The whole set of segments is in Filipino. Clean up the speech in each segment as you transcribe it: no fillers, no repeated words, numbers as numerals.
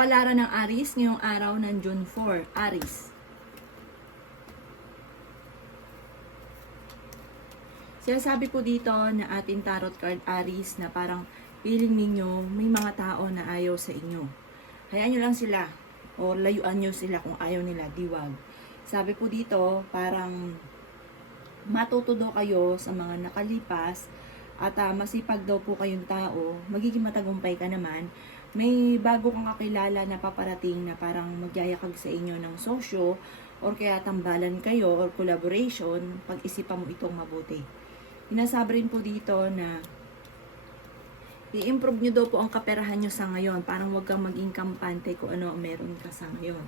Kapalaran ng Aries ngayong araw ng June 4. Aries. Sinasabi po dito na ating tarot card Aries na parang feeling ninyo may mga tao na ayaw sa inyo. Hayaan nyo lang sila o layuan nyo sila kung ayaw nila, diwag. Sabi po dito parang matuto daw kayo sa mga nakalipas at masipag daw po kayong tao, magiging matagumpay ka naman. May bago kang kakilala na paparating na parang magyayakag sa inyo ng sosyo or kaya tambalan kayo or collaboration, pag-isipan mo itong mabuti. Inasabi rin po dito na i-improve nyo daw po ang kaperahan nyo sa ngayon. Parang huwag kang maging kampante kung ano meron ka sa ngayon.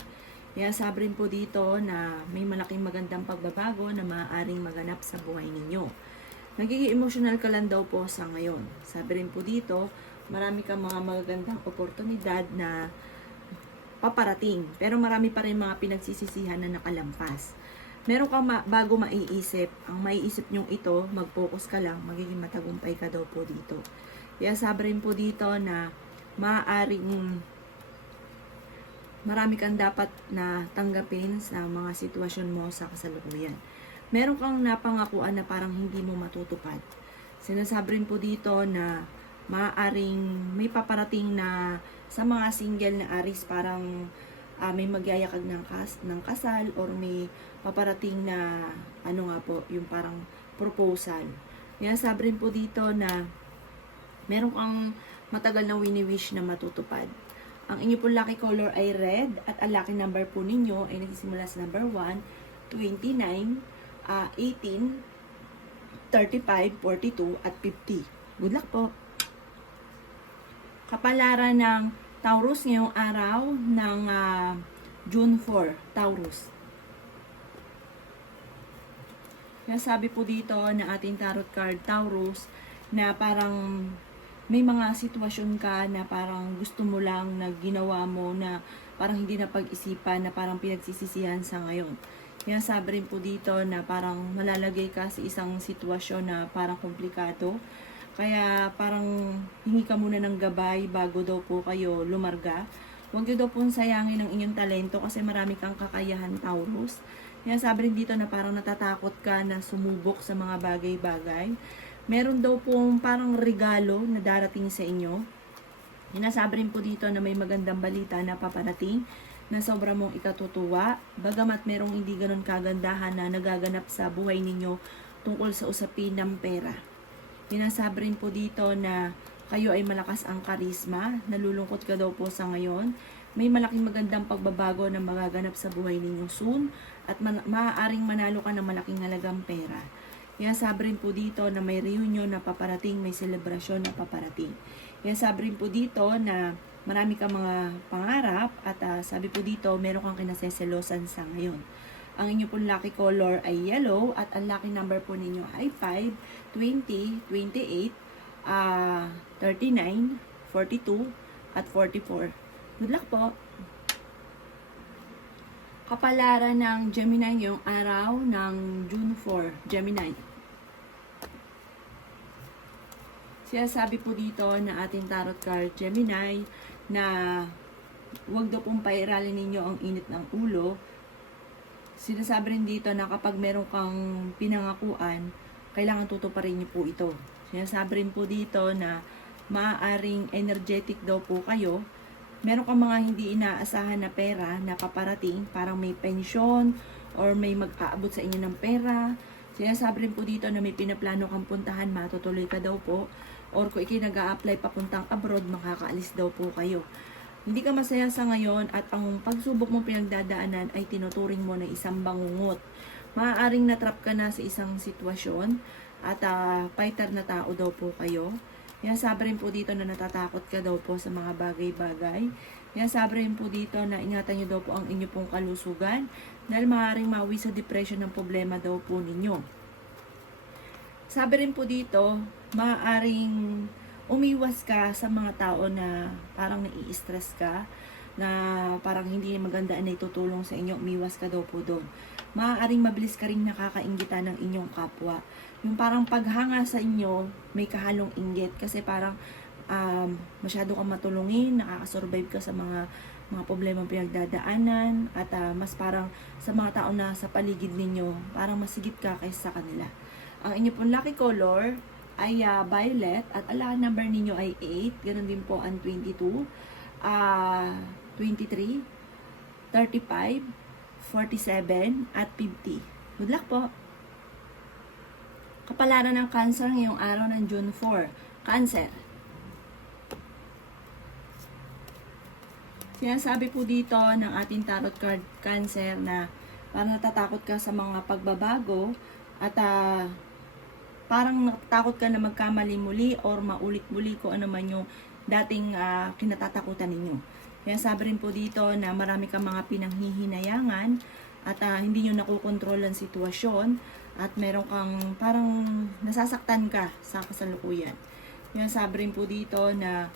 Kaya sabi rin po dito na may malaking magandang pagbabago na maaaring maganap sa buhay ninyo. Nagiging emotional ka lang daw po sa ngayon. Sabi rin po dito, marami kang mga magagandang oportunidad na paparating. Pero marami pa rin mga pinagsisisihan na nakalampas. Meron kang bago maiisip. Ang maiisip nyong ito, mag-focus ka lang, magiging matagumpay ka daw po dito. Kaya sabi rin po dito na maaaring marami kang dapat na tanggapin sa mga sitwasyon mo sa kasalukuyan. Meron kang napangakuan na parang hindi mo matutupad. Sinasabi rin po dito na maaaring may paparating na sa mga single na Aries parang may magyayakag ng kasal or may paparating na ano nga po, yung parang proposal. Kaya sabi rin po dito na meron kang matagal na wini-wish na matutupad. Ang inyo pong lucky color ay red at ang lucky number po ninyo ay nagsisimula sa number 1, 29, 18, 35, 42 at 50. Good luck po! Kapalaran ng Taurus ngayong araw ng June 4, Taurus. Kaya sabi po dito na ating tarot card Taurus na parang may mga sitwasyon ka na parang gusto mo lang na ginawa mo na parang hindi na pag-isipan na parang pinagsisisihan sa ngayon. Kaya sabi rin po dito na parang malalagay ka sa isang sitwasyon na parang komplikado. Kaya parang hingi ka muna ng gabay bago daw po kayo lumarga. Huwag nyo daw pong sayangin ang inyong talento kasi marami kang kakayahan, Taurus. Kaya sabi rin dito na parang natatakot ka na sumubok sa mga bagay-bagay. Meron daw pong parang regalo na darating sa inyo. Sinasabi rin po dito na may magandang balita na paparating na sobra mong ikatutuwa. Bagamat merong hindi ganun kagandahan na nagaganap sa buhay ninyo tungkol sa usapin ng pera. Sinasabi rin po dito na kayo ay malakas ang karisma, nalulungkot ka daw po sa ngayon. May malaking magandang pagbabago na magaganap sa buhay ninyo soon at maaaring manalo ka ng malaking halagang pera. Kaya sabi rin po dito na may reunion na paparating, may selebrasyon na paparating. Kaya sabi rin po dito na marami kang mga pangarap at sabi po dito meron kang kinaseselosan sa ngayon. Ang inyo pong lucky color ay yellow at ang lucky number po ninyo ay 5, 20, 28, 39, 42, at 44. Good luck po! Kapalaran ng Gemini ngayong araw ng June 4, Gemini. Sinasabi po dito na ating tarot card Gemini na huwag daw pong pairalin ninyo ang init ng ulo. Sinasabi rin dito na kapag meron kang pinangakuan, kailangan tutuparin niyo po ito. Sinasabi rin po dito na maaaring energetic daw po kayo. Meron kang mga hindi inaasahan na pera na paparating, parang may pensyon or may mag-aabot sa inyo ng pera. Sinasabi rin po dito na may pinaplano kang puntahan, matutuloy ka daw po. Or kung ikay nag-a-apply papuntang abroad, makakaalis daw po kayo. Hindi ka masaya sa ngayon at ang pagsubok mong pinagdadaanan ay tinuturing mo na isang bangungot. Maaaring natrap ka na sa isang sitwasyon at fighter na tao daw po kayo. Kaya sabi rin po dito na natatakot ka daw po sa mga bagay-bagay. Kaya sabi rin po dito na ingatan nyo daw po ang inyo pong kalusugan dahil maaaring mawi sa depression ng problema daw po ninyo. Sabi rin po dito, maaaring umiwas ka sa mga tao na parang nai-stress ka, na parang hindi maganda na itutulong sa inyo, umiwas ka daw po doon. Maaaring mabilis ka rin nakakainggitan ng inyong kapwa. Yung parang paghanga sa inyo, may kahalong inggit kasi parang masyado kang matulungin, nakakasurvive ka sa mga problema pinagdadaanan, at mas parang sa mga tao na sa paligid ninyo, parang masigit ka kaysa sa kanila. Ang inyo pong lucky color ay violet, at ala number ninyo ay 8, ganun din po ang 22, 23, 35, 47, at 50. Good luck po! Kapalaran ng Cancer ngayong araw ng June 4. Cancer. Sinasabi po dito ng ating tarot card, Cancer, na parang natatakot ka sa mga pagbabago, at parang natatakot ka na magkamali muli or maulit-muli kung ano man yung dating kinatatakutan ninyo. Sinasabi rin po dito na marami kang mga pinanghihinayangan, at hindi nyo nakokontrol ang sitwasyon, at meron kang parang nasasaktan ka sa kasalukuyan. Sinasabi rin po dito na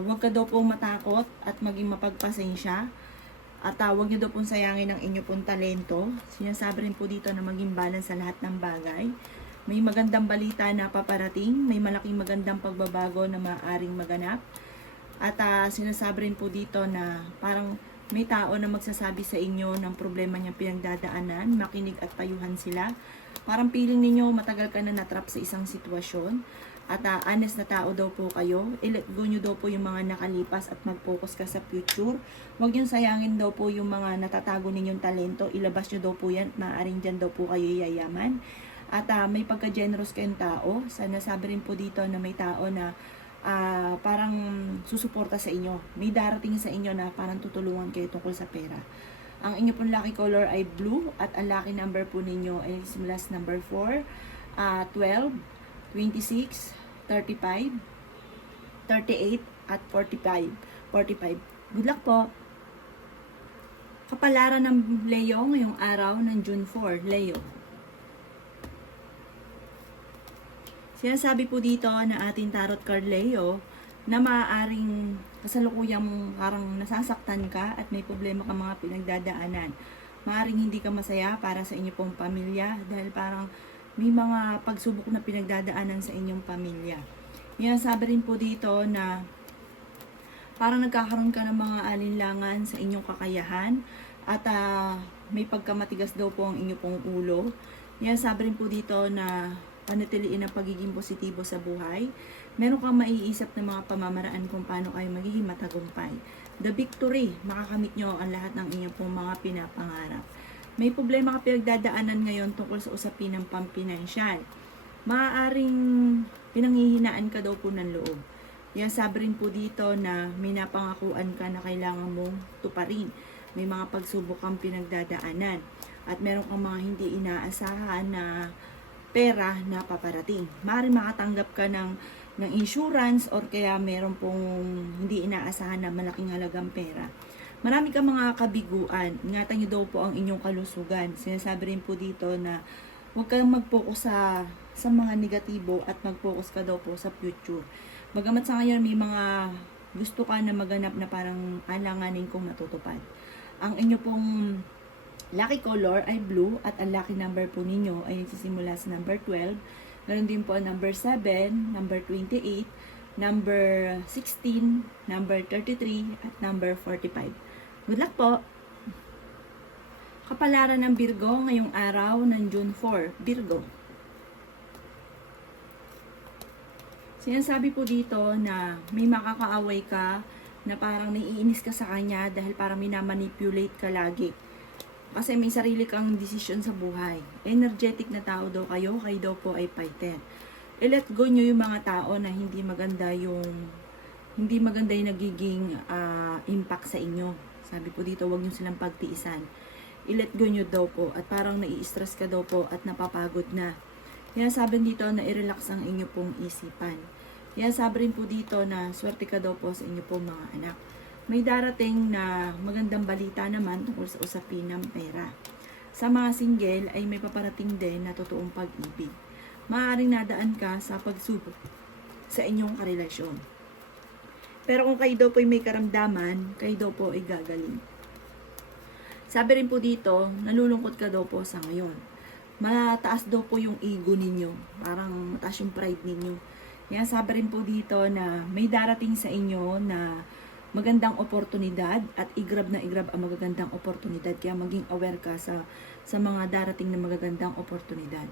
huwag ka daw pong matakot at maging mapagpasensya, at huwag nyo daw pong sayangin ang inyo pong talento. Sinasabi rin po dito na maging balance sa lahat ng bagay. May magandang balita na paparating, may malaking magandang pagbabago na maaaring maganap. At sinasabi rin po dito na parang may tao na magsasabi sa inyo ng problema niyang pinagdadaanan, makinig at payuhan sila. Parang feeling ninyo matagal ka na natrap sa isang sitwasyon, at honest na tao daw po kayo. I-let go nyo daw po yung mga nakalipas at mag-focus ka sa future. Huwag nyo sayangin daw po yung mga natatago ninyong talento, ilabas nyo daw po yan, maaaring dyan daw po kayo yayaman. At may pagka-generous kayong tao. Sana sabi rin po dito na may tao na parang susuporta sa inyo. May darating sa inyo na parang tutulungan kayo tungkol sa pera. Ang inyo pong lucky color ay blue, at ang lucky number po ninyo ay simula sa number 4, 12, 26, 35, 38, at 45. Good luck po! Kapalaran ng Leo ngayong araw ng June 4. Leo. Sinasabi po dito na ating tarot card, Leo, na maaaring kasalukuyang parang nasasaktan ka at may problema ka mga pinagdadaanan. Maaaring hindi ka masaya para sa inyo pong pamilya dahil parang may mga pagsubok na pinagdadaanan sa inyong pamilya. Sinasabi rin po dito na parang nagkakaroon ka ng mga alinlangan sa inyong kakayahan, at may pagkamatigas daw po ang inyong pong ulo. Sinasabi rin po dito na panatiliin ang pagiging positibo sa buhay. Meron kang maiisip na mga pamamaraan kung paano kayo magiging matagumpay. The victory, makakamit nyo ang lahat ng inyong pong mga pinapangarap. May problema ka pinagdadaanan ngayon tungkol sa usapin ng pampinansyal. Maaaring pinanghihinaan ka daw po ng loob. Sabi rin po dito na may napangakuan ka na kailangan mong tuparin. May mga pagsubok kang pinagdadaanan, at meron kang mga hindi inaasahan na pera na paparating. Maaaring makatanggap ka ng insurance, or kaya meron pong hindi inaasahan na malaking halagang pera. Marami kang mga kabiguan. Ingatan nyo daw po ang inyong kalusugan. Sinasabi rin po dito na huwag kang mag-focus sa mga negatibo, at mag-focus ka daw po sa future. Bagamat sa ngayon may mga gusto ka na maganap na parang alanganin kung matutupad. Ang inyo pong lucky color ay blue, at ang lucky number po ninyo ay nagsisimula sa number 12. Meron din po ang number 7, number 28, number 16, number 33, at number 45. Good luck po! Kapalaran ng Virgo ngayong araw ng June 4. Virgo. Sinasabi po dito na may makakaaway ka, na parang naiinis ka sa kanya dahil parang minamanipulate ka lagi. Kasi may sarili kang desisyon sa buhay. Energetic na tao daw kayo daw po ay fighter. I-let go nyo yung mga tao na hindi maganda yung nagiging impact sa inyo. Sabi po dito, huwag nyo silang pagtiisan. I-let go nyo daw po, at parang nai-stress ka daw po at napapagod na. Sabi dito na i-relax ang inyo pong isipan. Sabi rin po dito na swerte ka daw po sa inyo pong mga anak. May darating na magandang balita naman tungkol sa usapin ng pera. Sa mga single ay may paparating din na totoong pag-ibig. Maaaring nadaan ka sa pagsubok sa inyong karelasyon. Pero kung kayo daw po ay may karamdaman, kayo daw po ay gagaling. Sabi rin po dito, nalulungkot ka daw po sa ngayon. Mataas daw po yung ego ninyo. Parang mataas yung pride ninyo. Kaya sabi rin po dito na may darating sa inyo na magandang oportunidad at igrab na igrab ang magagandang oportunidad. Kaya maging aware ka sa mga darating na magagandang oportunidad.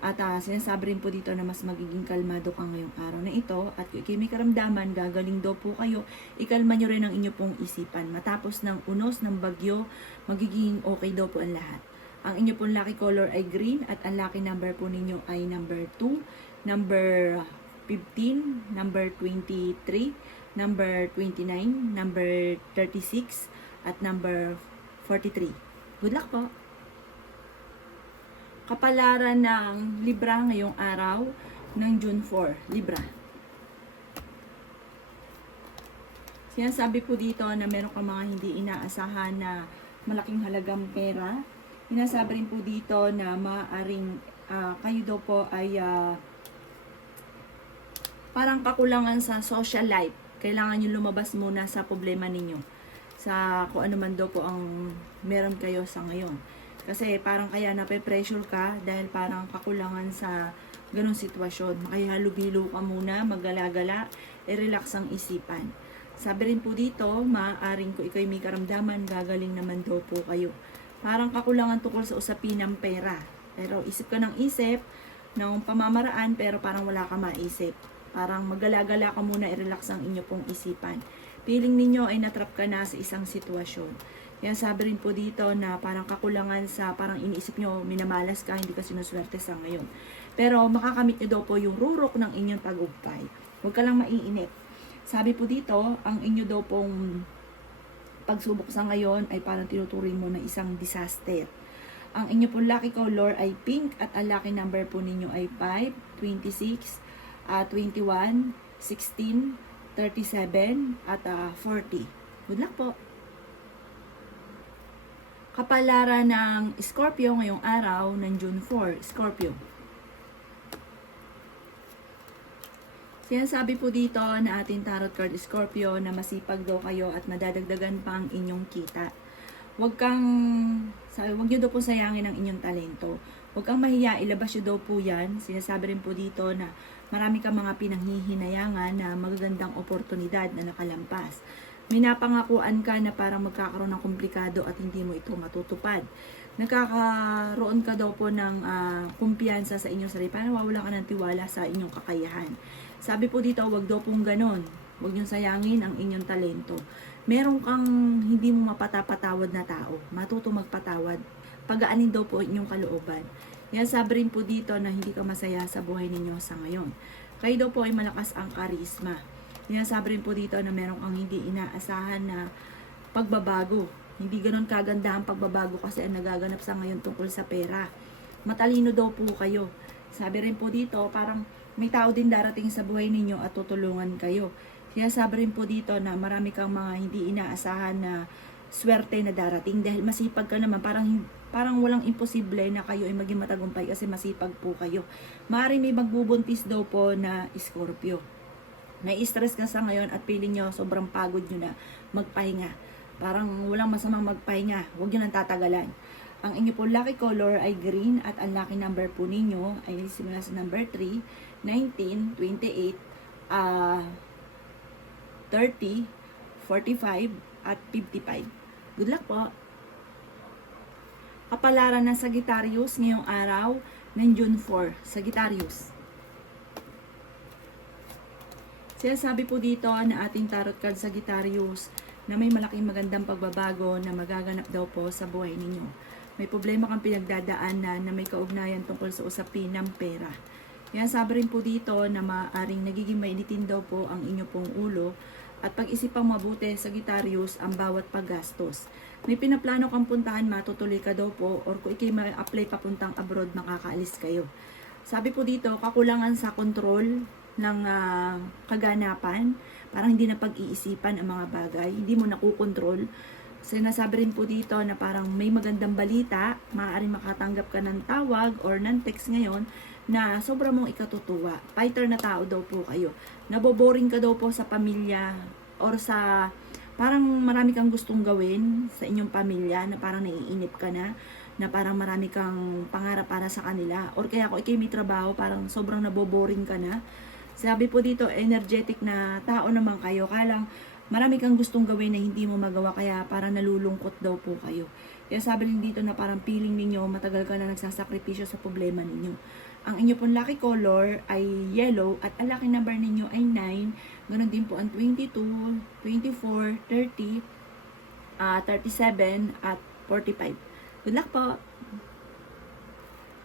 At sinasabi rin po dito na mas magiging kalmado ka ngayong araw na ito at kung ikay may karamdaman, gagaling daw po kayo, ikalma nyo rin ang inyo pong isipan. Matapos ng unos ng bagyo, magiging okay daw po ang lahat. Ang inyo pong lucky color ay green at ang lucky number po ninyo ay number 2, number 15, number 23, number 29, number 36, at number 43. Good luck po! Kapalaran ng Libra ngayong araw ng June 4. Libra. Sinasabi po dito na meron kang mga hindi inaasahan na malaking halagang pera. Sinasabi rin po dito na maaaring kayo daw po ay parang kakulangan sa social life. Kailangan nyo lumabas muna sa problema ninyo. Sa kung ano man daw po ang meron kayo sa ngayon. Kasi parang kaya nape-pressure ka dahil parang kakulangan sa ganung sitwasyon. Kaya halubilo ka muna, maggala-gala, i-relax ang isipan. Sabi rin po dito, maaaring kung ikaw'y may karamdaman, gagaling naman daw po kayo. Parang kakulangan tungkol sa usapin ng pera. Pero isip ka ng isip, ng pamamaraan, pero parang wala ka maisip. Parang maggala-gala ka muna, i-relax ang inyo pong isipan. Feeling ninyo ay natrap ka na sa isang sitwasyon. Yan sabi rin po dito na parang kakulangan sa parang iniisip nyo, minamalas ka, hindi ka sinuswerte sa ngayon. Pero makakamit nyo daw po yung rurok ng inyong tagumpay. Huwag ka lang maiinip. Sabi po dito, ang inyo daw pong pagsubok sa ngayon ay parang tinuturing mo na isang disaster. Ang inyo pong lucky color ay pink at ang lucky number po ninyo ay 5, 26, 21, 16, 37, at 40. Good luck po! Kapalaran ng Scorpio ngayong araw ng June 4. Scorpio. Sinasabi po dito na ating tarot card Scorpio na masipag daw kayo at madadagdagan pa ang inyong kita. Huwag nyo daw po sayangin ang inyong talento. Huwag kang mahiya, ilabas nyo daw po yan. Sinasabi rin po dito na marami kang mga pinanghihinayangan na magagandang oportunidad na nakalampas. May napangakuan ka na parang magkakaroon ng komplikado at hindi mo ito matutupad. Nagkakaroon ka daw po ng kumpiyansa sa inyong sarili. Parang wawala ka ng tiwala sa inyong kakayahan. Sabi po dito, wag daw pong ganon. Huwag niyong sayangin ang inyong talento. Meron kang hindi mo mapatapatawad na tao. Matuto magpatawad. Pagaanin daw po inyong kalooban. Yan sabi rin po dito na hindi ka masaya sa buhay ninyo sa ngayon. Kayo daw po ay malakas ang karisma. Sinasabi rin po dito na meron kang hindi inaasahan na pagbabago. Hindi ganun kaganda ang pagbabago kasi ang nagaganap sa ngayon tungkol sa pera. Matalino daw po kayo. Sabi rin po dito, parang may tao din darating sa buhay ninyo at tutulungan kayo. Sinasabi rin po dito na marami kang mga hindi inaasahan na swerte na darating dahil masipag ka naman. Parang walang imposible na kayo ay maging matagumpay kasi masipag po kayo. Maaaring may magbubuntis daw po na Scorpio. Nai-stress ka sa ngayon at feeling nyo sobrang pagod nyo na magpahinga. Parang walang masamang magpahinga. Huwag nyo nang tatagalan. Ang inyo po lucky color ay green at ang lucky number po ninyo ay simula sa number 3, 19, 28, 30, 45, at 55. Good luck po! Kapalaran ng Sagittarius ngayong araw ng June 4. Sagittarius. Sinasabi po dito na ating tarot card Sagittarius na may malaking magandang pagbabago na magaganap daw po sa buhay ninyo. May problema kang pinagdadaanan na may kaugnayan tungkol sa usapin ng pera. Yan sabi rin po dito na maaaring nagiging mainitin daw po ang inyo pong ulo at pag-isipang mabuti Sagittarius ang bawat paggastos. May pinaplano kang puntahan, matutuloy ka daw po or kung ikay ma-apply papuntang abroad, makakaalis kayo. Sabi po dito, kakulangan sa kontrol ng kaganapan, parang hindi na pag-iisipan ang mga bagay, hindi mo nakukontrol. Sinasabi rin po dito na parang may magandang balita, maaaring makatanggap ka ng tawag or ng text ngayon na sobra mong ikatutuwa. Fighter na tao daw po kayo. Naboboring ka daw po sa pamilya or sa parang marami kang gustong gawin sa inyong pamilya na parang naiinip ka na parang marami kang pangarap para sa kanila. Or kaya kung ikay may trabaho, parang sobrang naboboring ka na Sabi po dito, energetic na tao naman kayo. Kaya lang, marami kang gustong gawin na hindi mo magawa, kaya parang nalulungkot daw po kayo. Kaya sabi rin dito na parang feeling ninyo, matagal ka na nagsasakripisyo sa problema ninyo. Ang inyo pong lucky color ay yellow at ang lucky number ninyo ay 9. Ganon din po ang 22, 24, 30, 37 at 45. Good luck po!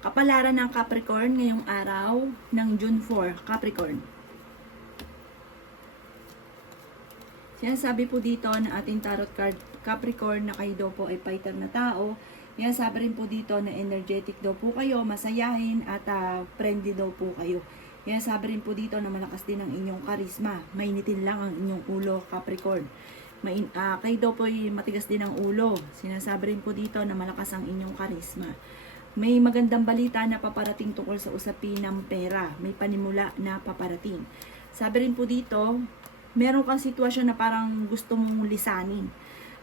Kapalaran ng Capricorn ngayong araw ng June 4, Capricorn. Sinasabi po dito na ating tarot card Capricorn na kayo daw po ay fighter na tao. Sinasabi rin po dito na energetic daw po kayo, masayahin at friendly daw po kayo. Sinasabi rin po dito na malakas din ang inyong karisma. Mainitin lang ang inyong ulo, Capricorn. Kayo daw po ay matigas din ang ulo. Sinasabi rin po dito na malakas ang inyong karisma. May magandang balita na paparating tungkol sa usapin ng pera. May panimula na paparating. Sabi rin po dito, meron kang sitwasyon na parang gusto mong lisanin.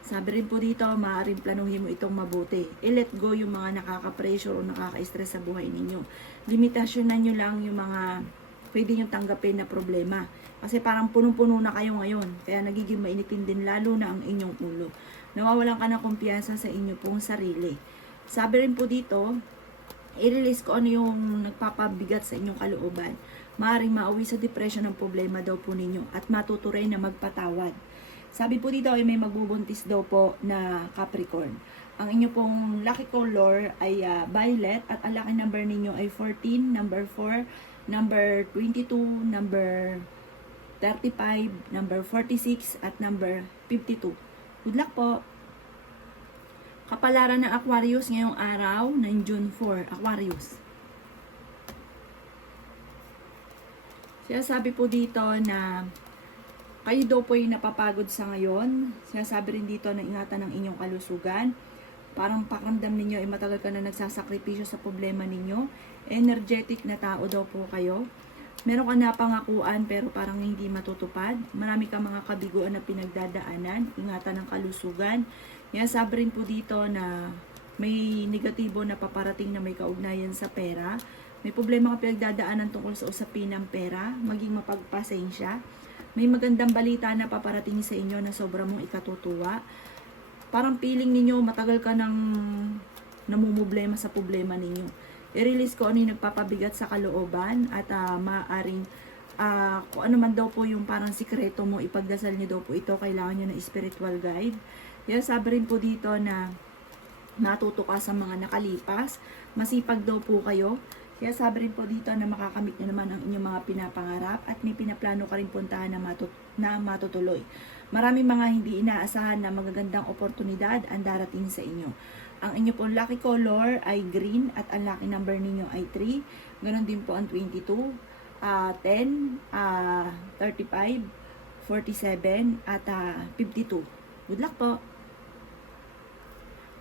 Sabi rin po dito, maaaring planuhin mo itong mabuti. I-let go yung mga nakaka-pressure o nakaka-stress sa buhay ninyo. Limitasyonan nyo lang yung mga pwede nyo tanggapin na problema. Kasi parang punong-puno na kayo ngayon. Kaya nagiging mainitin din lalo na ang inyong ulo. Nawawalan ka ng kumpiyansa sa inyo pong sarili. Sabi rin po dito, i-release ko ano yung nagpapabigat sa inyong kalooban. Maaaring mauwi sa depression ng problema daw po ninyo at matuturay na magpatawad. Sabi po dito ay may magbubuntis daw po na Capricorn. Ang inyo pong lucky color ay violet at ang lucky number ninyo ay 14, number 4, number 22, number 35, number 46 at number 52. Good luck po! Kapalaran ng Aquarius ngayong araw ng June 4, Aquarius. Sinasabi po dito na kayo daw po yung napapagod sa ngayon. Sinasabi rin dito na ingatan ng inyong kalusugan. Parang pakiramdam ninyo ay matagal ka na nagsasakripisyo sa problema ninyo. Energetic na tao daw po kayo. Meron ka na pangakuan pero parang hindi matutupad. Marami kang mga kabiguan na pinagdadaanan. Ingatan ng kalusugan. Sinasabi rin po dito na may negatibo na paparating na may kaugnayan sa pera. May problema ka pinagdadaanan tungkol sa usapin ng pera. Maging mapagpasensya. May magandang balita na paparating sa inyo na sobra mong ikatutuwa. Parang feeling ninyo, matagal ka nang namumblema sa problema ninyo. I-release ko ano yung nagpapabigat sa kalooban at maaaring kung ano man daw po yung parang sikreto mo, ipagdasal niyo daw po ito. Kailangan nyo ng spiritual guide. Kaya sabi rin po dito na natuto ka sa mga nakalipas. Masipag daw po kayo. Kaya sabi rin po dito na makakamit nyo naman ang inyong mga pinapangarap at may pinaplano ka rin puntahan na matutuloy. Maraming mga hindi inaasahan na magagandang oportunidad ang darating sa inyo. Ang inyo pong lucky color ay green at ang lucky number ninyo ay 3. Ganon din po ang 22, 10, 35, 47 at 52. Good luck po!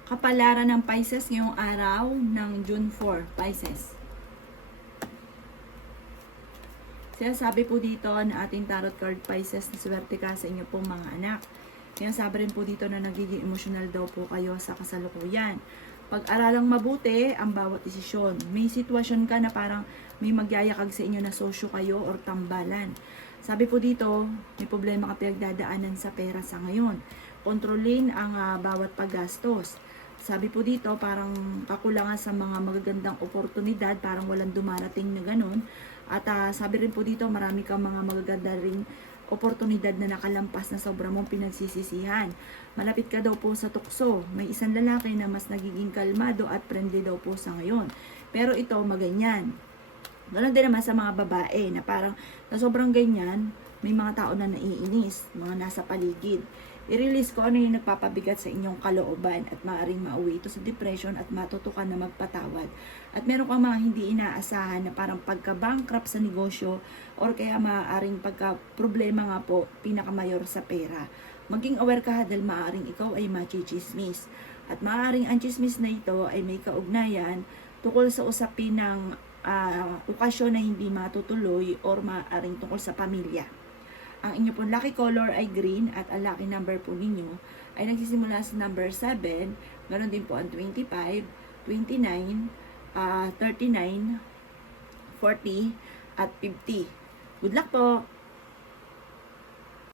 Kapalaran ng Pisces ngayong araw ng June 4, Pisces. Sinasabi po dito na ating tarot card Pisces na swerte ka sa inyo pong mga anak. Sinasabi rin po dito na nagiging emotional daw po kayo sa kasalukuyan. Pag-aralang mabuti ang bawat desisyon. May sitwasyon ka na parang may magyayakag sa inyo na sosyo kayo or tambalan. Sabi po dito, may problema ka pinagdadaanan sa pera sa ngayon. Kontrolin ang bawat paggastos. Sabi po dito, parang kakulangan sa mga magagandang oportunidad, parang walang dumarating na ganun. At sabi rin po dito, marami kang mga magaganda ring oportunidad na nakalampas na sobra mong pinagsisisihan. Malapit ka daw po sa tukso. May isang lalaki na mas nagiging kalmado at friendly daw po sa ngayon. Pero ito, maganyan. Ganon din naman sa mga babae na parang na sobrang ganyan, may mga tao na naiinis, mga nasa paligid. I-release ko ano yung nagpapabigat sa inyong kalooban at maaaring mauwi ito sa depression at matutukan na magpatawad. At meron kang mga hindi inaasahan na parang pagka-bankrupt sa negosyo or kaya maaaring pagka-problema nga po, pinakamayor sa pera. Maging aware ka dahil maaaring ikaw ay machichismis. At maaaring ang chismis na ito ay may kaugnayan tungkol sa usapin ng okasyon na hindi matutuloy or maaaring tungkol sa pamilya. Ang inyo pong lucky color ay green at ang lucky number po ninyo ay nagsisimula sa number 7. Ganon din po ang 25, 29, 39, 40 at 50. Good luck po!